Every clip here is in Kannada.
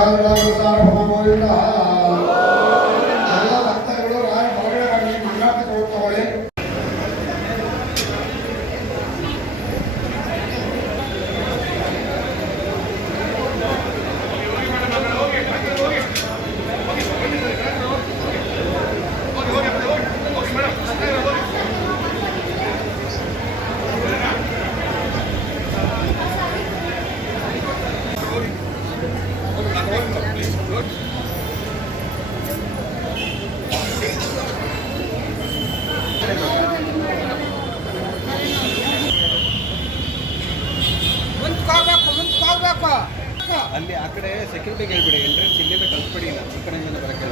ಎಲ್ಲ ಭಕ್ತಗಳು ರಾಯ ಹೊರಗಡೆ ಬನ್ನಿ, ಮಂಗಳಾರತಿ ತಗೊಳ್ಳಿ. ಅಲ್ಲಿ ಆ ಕಡೆ ಸೆಕ್ಯೂರಿಟಿಗೆ ಹೇಳ್ಬಿಡಿ, ಎಂಟ್ರೆನ್ಸ್ ಇಲ್ಲಿಂದ ಕಳಿಸ್ಬಿಡಿ, ಇಲ್ಲ ಈ ಕಡೆಯಿಂದ ಬರೋಕ್ಕೆ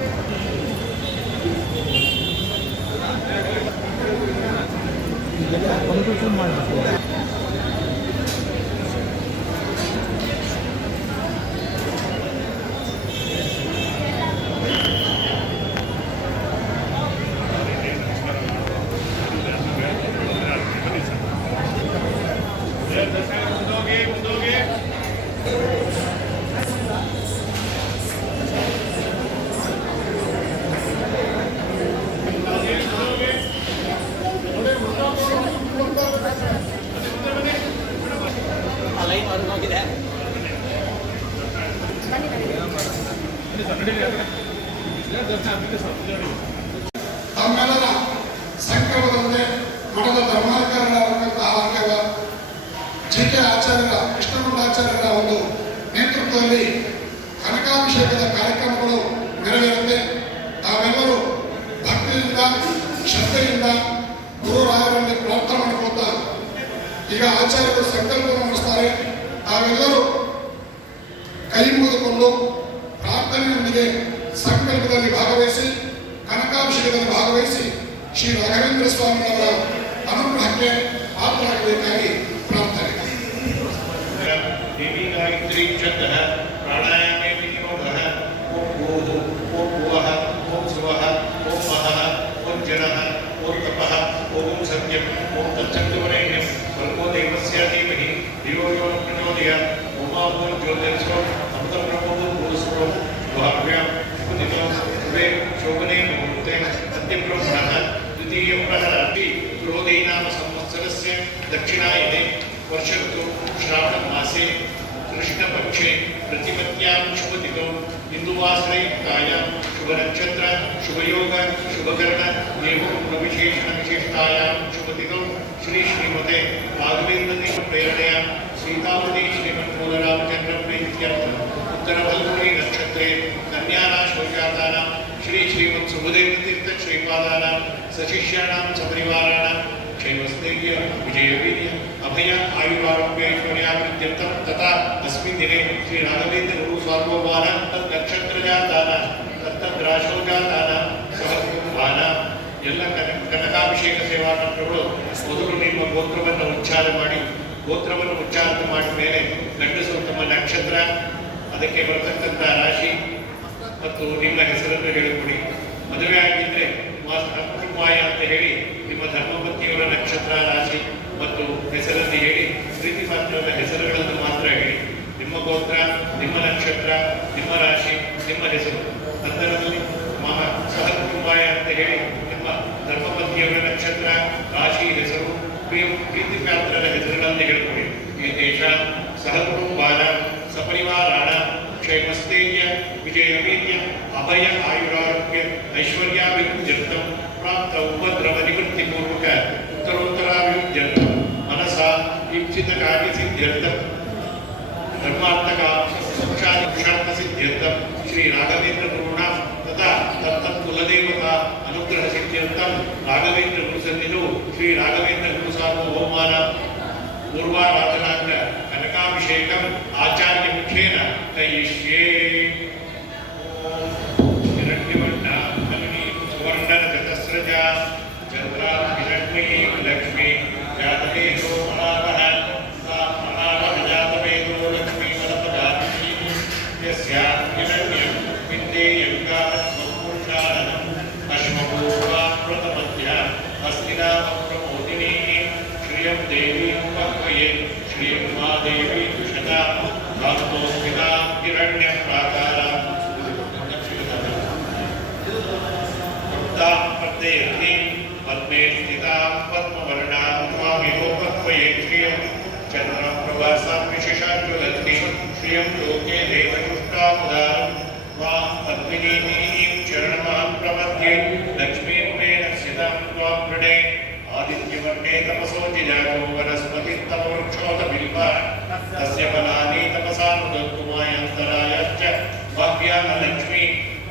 ಮಾಡಬೇಕು. ತಮ್ಮೆಲ್ಲರ ಸಂಕಲ್ಪದಂತೆ ಮಠದ ಧರ್ಮಾಧಿಕಾರಿಗಳಾದಂತಹ ಜಿ.ಕೆ. ಆಚಾರ್ಯರ ಕೃಷ್ಣಗುಂಡಾಚಾರ್ಯರ ಒಂದು ನೇತೃತ್ವದಲ್ಲಿ ಕನಕಾಭಿಷೇಕದ ಕಾರ್ಯಕ್ರಮಗಳು ನೆರವೇರುತ್ತೆ. ತಾವೆಲ್ಲರೂ ಭಕ್ತಿಯಿಂದ ಶ್ರದ್ಧೆಯಿಂದ ಗುರುರಾಯರಲ್ಲಿ ಪ್ರಾರ್ಥನೆ ಮಾಡಿಕೊಳ್ತಾ ಈಗ ಆಚಾರ್ಯರು ಸಂಕಲ್ಪವನ್ನು ಮಾಡಿಸ್ತಾರೆ. ತಾವೆಲ್ಲರೂ ಕೈ ಮುಗಿದುಕೊಂಡು ಪ್ರಾರ್ಥನೆಯೊಂದಿಗೆ ಸಂಕಲ್ಪದಲ್ಲಿ ಭಾಗವಹಿಸಿ, ಕನಕಾಭಿಷೇಕದಲ್ಲಿ ಭಾಗವಹಿಸಿ ಶ್ರೀ ರಾಘವೇಂದ್ರ ಸ್ವಾಮಿಯವರ ಅನುಗ್ರಹಕ್ಕೆ ಪಾತ್ರರಾಗಬೇಕಾಗಿ ಪ್ರಾರ್ಥನೆ. ದೇವಿ ಗಾಯತ್ರಿ ಛಂದಃ ಪ್ರಾಣಾಯಾಮೇ ವಿನಿಯೋಗಃ ಓಂ ಭೂಃ ಓಂ ಭುವಃ ಓಂ ಸುವಃ ಓಂ ಮಹಃ ಓಂ ಜನಃ ಓಂ ತಪಃ ಓಂ ಸತ್ಯಂ ಓಂ ತತ್ಸತ್ಯವರೇಣ್ಯಂ ಭರ್ಗೋ ದೇವಸ್ಯ ಧೀಮಹಿ ಧಿಯೋ ಯೋ ನ ಪ್ರಚೋದಯಾತ್. ಓಂ ಜ್ಯೋತಿರ್ಸ್ವಂ ಅಮೃತಂ ಬ್ರಹ್ಮೋ ಭೂಸ್ವಂ ಭಾವ್ಯಾಂ ಉದಿತೋ ಶುಭೆ ಶೋಭನೆ ಮುಹೂರ್ತೆ ಸತ್ಯಬ್ರಹ್ಮಣಃ ದ್ವಿತೀಯ ಪ್ರಹರಾತ್ರಿ ಕ್ರೋಧಿ ನಾಮ ಸಂವತ್ಸರಸ್ಯ ದಕ್ಷಿಣಾಯನೆ ವರ್ಷ ಋತು ಶ್ರಾವಣ ಮಾಸೆ ಕೃಷ್ಣಪಕ್ಷೆ ಪ್ರತಿಪತ್ಯಾಂ ಶುಭದಿತೋ ಹಿಂದುವಾಸರೆ ಯುಕ್ತಾಯಾಂ ಶುಭ ನಕ್ಷತ್ರ ಶುಭಯೋಗ ಶುಭಕರ್ಣ ಏವಂ ಪ್ರವಿಶೇಷಣ ವಿಶಿಷ್ಟಾಯಾಂ ಶುಭದಿತೋ ಶ್ರೀ ಶ್ರೀಮತೆ ರಾಘವೇಂದ್ರ ಪ್ರೇರಣೆಯ ಸೀತಾವತಿ ಶ್ರೀಮನ್ಮೂಲರಾಮಚಂದ್ರ ಪ್ರೀತ್ಯರ್ಥ ಉತ್ತರ ಫಲ್ಗುಣಿ ನಕ್ಷತ್ರೇ ಕನ್ಯಾರಾಶೋಜಾತಾನಾಂ ಶ್ರೀ ಶ್ರೀಮತ್ ಸುಬುಧೇಂದ್ರ ತೀರ್ಥ ಶ್ರೀಪಾದಾನಾಂ ಸಶಿಷ್ಯಾಣಾಂ ಸಪರಿವಾರಾಣಾಂ ಕ್ಷೇಮಸ್ಥೈರ್ಯ ವಿಜಯವೀರ್ಯ ಅಭಯ ಆಯುರಾರೋಗ್ಯೈಶ್ವರ್ಯಾಭಿವೃದ್ಧ್ಯರ್ಥಂ ತಥಾ ಅಸ್ಮಿನ್ ದಿನೇ ಶ್ರೀ ರಾಘವೇಂದ್ರ ಗುರು ಸಾರ್ವಭೌಮಾನ ತದ್ ನಕ್ಷತ್ರಜಾತಾನ ತತ್ತದ್ರಾಶೋಜಾತಾನ ಸಹಕುಟುಂಬಾನ ಎಲ್ಲ ಕನಕಾಭಿಷೇಕ ಸೇವಾ ಮಂತ್ರಗಳು ಮೊದಲು ನಿಮ್ಮ ಗೋತ್ರವನ್ನು ಉಚ್ಚಾರ ಮಾಡಿ, ಗೋತ್ರವನ್ನು ಉಚ್ಚಾರ ಮಾಡಿದ ಮೇಲೆ ಗಂಡಸರು ತಮ್ಮ ನಕ್ಷತ್ರ, ಅದಕ್ಕೆ ಬರತಕ್ಕಂಥ ರಾಶಿ ಮತ್ತು ನಿಮ್ಮ ಹೆಸರನ್ನು ಹೇಳಿಕೊಡಿ. ಮದುವೆ ಆಗಿದ್ದರೆ ಕುಟುಂಬಾಯ ಅಂತ ಹೇಳಿ ನಿಮ್ಮ ಧರ್ಮಪತಿಯವರ ನಕ್ಷತ್ರ, ರಾಶಿ ಮತ್ತು ಹೆಸರನ್ನು ಹೇಳಿ, ಪ್ರೀತಿ ಪಾತ್ರರ ಹೆಸರುಗಳನ್ನು ಮಾತ್ರ ಹೇಳಿ. ನಿಮ್ಮ ಗೋತ್ರ, ನಿಮ್ಮ ನಕ್ಷತ್ರ, ನಿಮ್ಮ ರಾಶಿ, ನಿಮ್ಮ ಹೆಸರು, ನಂತರದಲ್ಲಿ ಮಮ ಸಹ ಕುಟುಂಬಾಯ ಅಂತ ಹೇಳಿ ನಿಮ್ಮ ಧರ್ಮಪತಿಯವರ ನಕ್ಷತ್ರ, ರಾಶಿ, ಹೆಸರು, ಪ್ರೀತಿ ಪಾತ್ರರ ಹೆಸರುಗಳನ್ನು ಹೇಳಿಕೊಡಿ. ಈ ದೇಶ ಸಹ ಕುಟುಂಬಾನ ಸಪರಿವಾರಾಣ ಕ್ಷೇಮಸ್ಥೈರ್ಯ ವಿಜಯವೀರ್ಯ ಅಭಯ ಆಯುರಾರೋಗ್ಯ ಐಶ್ವರ್ಯಾಭಿವೃದ್ಧ್ಯರ್ಥಂ ಪ್ರಾಪ್ತ ಉಪದ್ರವ ನಿವೃತ್ತಿಪೂರ್ವಕ ಉತ್ತರೋತ್ತರಾಭಿವೃದ್ಧ್ಯರ್ಥಂ ಮನಸಾ ಈಪ್ಸಿತ ಕಾರ್ಯಸಿದ್ಧ್ಯರ್ಥಂ ಧರ್ಮಾರ್ಥಕ ಪುರುಷಾರ್ಥ ಸಿದ್ಧ್ಯರ್ಥಂ ಶ್ರೀ ರಾಘವೇಂದ್ರ ಗುರುಣಾಂ ತಥಾ ತತ್ತತ್ ಕುಲದೇವತಾ ಅನುಗ್ರಹ ಸಿದ್ಧ್ಯರ್ಥಂ ರಾಘವೇಂದ್ರ ಗುರು ಸನ್ನಿಧೌ ಶ್ರೀ ರಾಘವೇಂದ್ರ ಗುರು ಸಾರ್ವಭೌಮಾನ ಪೂರ್ವಾರಾಧನಾಂಗ ಕನಕಾಭಿಷೇಕಂ ಆಚಾರ್ಯ ಮುಖೇನ ಕೈಷ್ಯೇ. ಹಿರಣ್ಯವರ್ಣ ಅಗ್ನಿ ಸುವರ್ಣನ ಚತಸ್ರಜ ಚಂದ್ರಾ ಹಿರಣ್ಮಯೀ ಲಕ್ಷ್ಮೀ ಜಾತವೇದೋ ಮಹಾವಹ ಸಾ ಮಹಾವಹ ಜಾತವೇದೋ ಲಕ್ಷ್ಮೀ ವರಪದಾತ್ಮೀ ಯಸ್ಯಾ ಹಿರಣ್ಯಂ ವಿಂದೇಯಂಗಾತ್ಮಪುರುಷಾನನಂ ಅಶ್ವಪೂರ್ವಾ ಪ್ರಥಮಧ್ಯ ಅಸ್ತಿನಾ ಪ್ರಮೋದಿನಿ ಶ್ರಿಯಂ ದೇವಿ ಶ್ರೀ ಉಮಾದೇವಿ ಶತಾ ಭಕ್ತೋಸ್ಮಿತಾ ಹಿರಣ್ಯ मध्ये स्थितां पद्मवर्णां स्वामिलोकत्वये श्रियं चन्द्रप्रभासां विशेषाज्वलन्ति श्रियं लोके देवदुष्टामुदारं त्वां पद्मिनीं चरणमां प्रपद्ये लक्ष्मीर्वेण स्थितां त्वां वृणे आदित्यवर्णे तपसो जिजातो वनस्पतिस्तमवृक्षोदबिल्वा तस्य फलानि तपसा नुदन्तु मायन्तरायश्च भाग्यानलक्ष्मी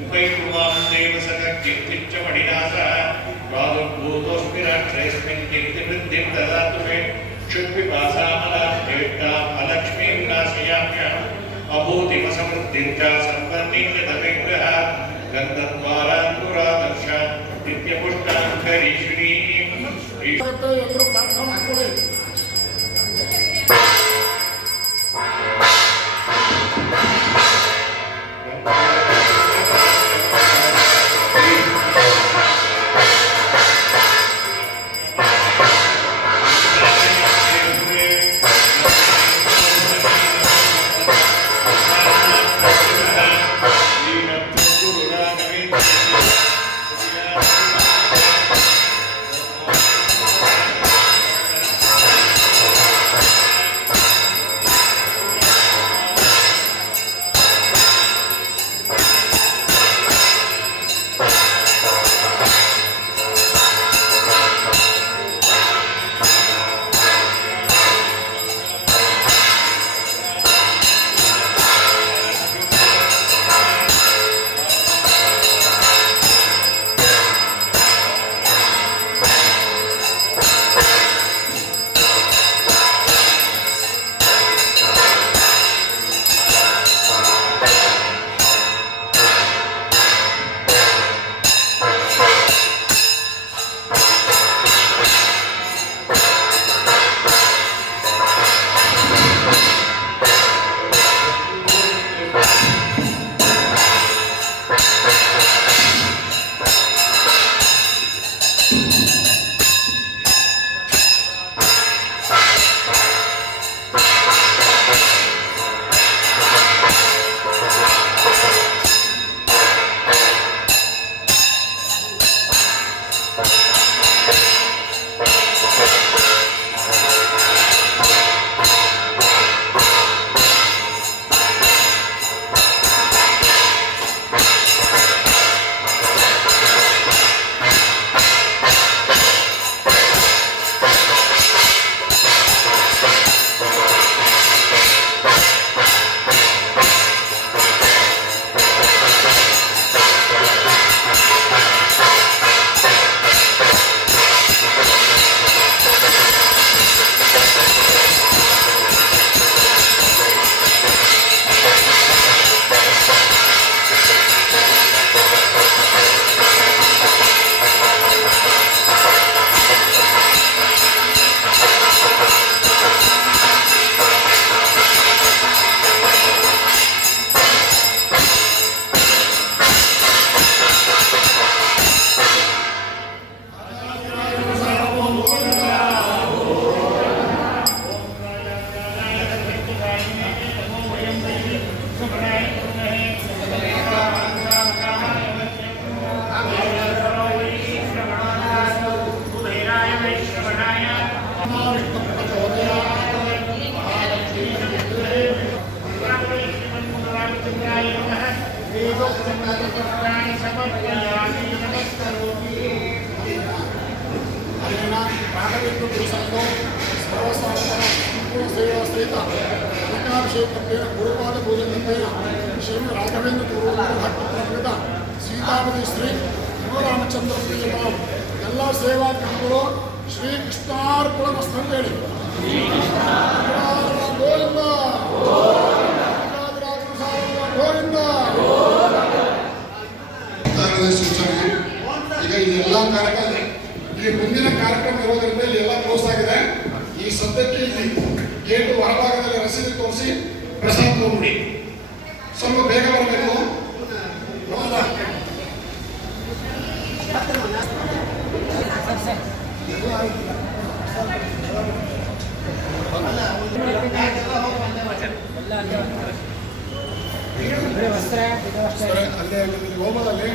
उपैकुमां देवसखकीर्तिश्च मणिनाथः प्रादुर्भूतोऽस्मि राक्षेऽस्मिन् कीर्तिवृद्धिं ददातु मे क्षुत्पिपासामलाज्येष्टां अलक्ष्मीं नाशयाम्यहम् अभूतिमसमृद्धिं च सम्पन्नीं च दविग्रहात् गन्धद्वारान्तुरादर्शात् नित्यपुष्टाङ्करीषिणीम् ಎಲ್ಲರೂ ಪ್ರಾರ್ಥನೆ ಮಾಡ್ಕೊಳ್ಳಿ. सीतापति श्री रामचंद्र प्रियताम ಎಲ್ಲ ಸೇವಾ ಕೃತಿಗಳು ಶ್ರೀಕೃಷ್ಣಾರ್ಪಣಮಸ್ತು ಅಂತ ಹೇಳಿ ಗೋವಿಂದ ಗೋವಿಂದ ಸೂಚನೆ. ಈಗ ಇದೆಲ್ಲ ಕಾರ್ಯಕ್ರಮ ಈ ಮುಂದಿನ ಕಾರ್ಯಕ್ರಮ ಇರೋದ್ರಿಂದ ಇಲ್ಲಿ ಎಲ್ಲ ಕ್ಲೋಸ್ ಆಗಿದೆ. ಈ ಸದ್ಯಕ್ಕೆ ಇಲ್ಲಿ ಗೇಟು ಹೊರಭಾಗದಲ್ಲಿ ರಸೀದಿ ತೋರಿಸಿ ಪ್ರಸಾದ ತಗೊಂಡ್ಬಿಡಿ. ಸ್ವಲ್ಪ ಬೇಗ ಬರಬೇಕು. ಅಲ್ಲೇ ಹೋಗೋದಲ್ಲಿ